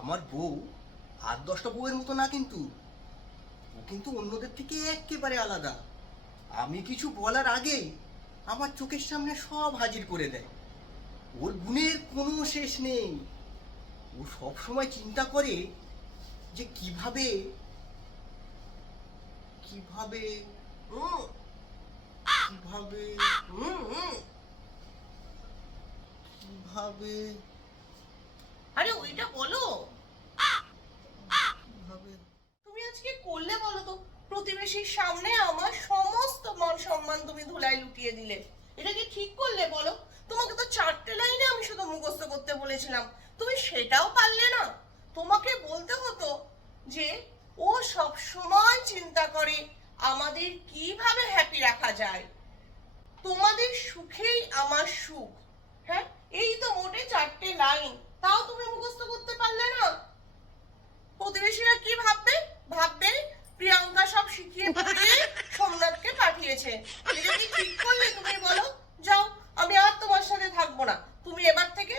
আমার বউ আর 10টা বউয়ের মতো না, কিন্তু ও কিন্তু অন্যদের থেকে একেবারে আলাদা। আমি কিছু বলার আগেই আমার চোখের সামনে সব হাজির করে দেয়। ওর গুণের কোনো শেষ নেই। ও সব সময় চিন্তা করে যে কিভাবে কিভাবে উম, কিভাবে উম, উম, কিভাবে আরে ওইটা বলো। কিভাবে তুমি আজকে করলে বলো তো? প্রতিবেশীর সামনে আমার সমস্ত মান সম্মান তুমি ধুলায় লুটিয়ে দিলে। এটা কি ঠিক করলে বলো? তোমাকে তো 4টে লাইনে আমি শুধু মুখস্থ করতে বলেছিলাম, তুমি সেটাও পারলে না। তোমাকে বলতে হতো যে ও সব সময় চিন্তা করে আমাদের কিভাবে হ্যাপি রাখা যায়, তোমাদের সুখেই আমার সুখ। হ্যাঁ, এই তো মোটে 4টে লাইন, তাও তুমি মুখস্থ করতে পারলে না। প্রতিবেশীরা কি ভাববে? ভাববে প্রিয়াঙ্কা সব শিখিয়ে পড়িয়ে সোমনাথকে পাঠিয়েছে। এটা কি ঠিক করলে তুমি বলো? যাও, আমি আর তোমার সাথে থাকবো না। তুমি এবার থেকে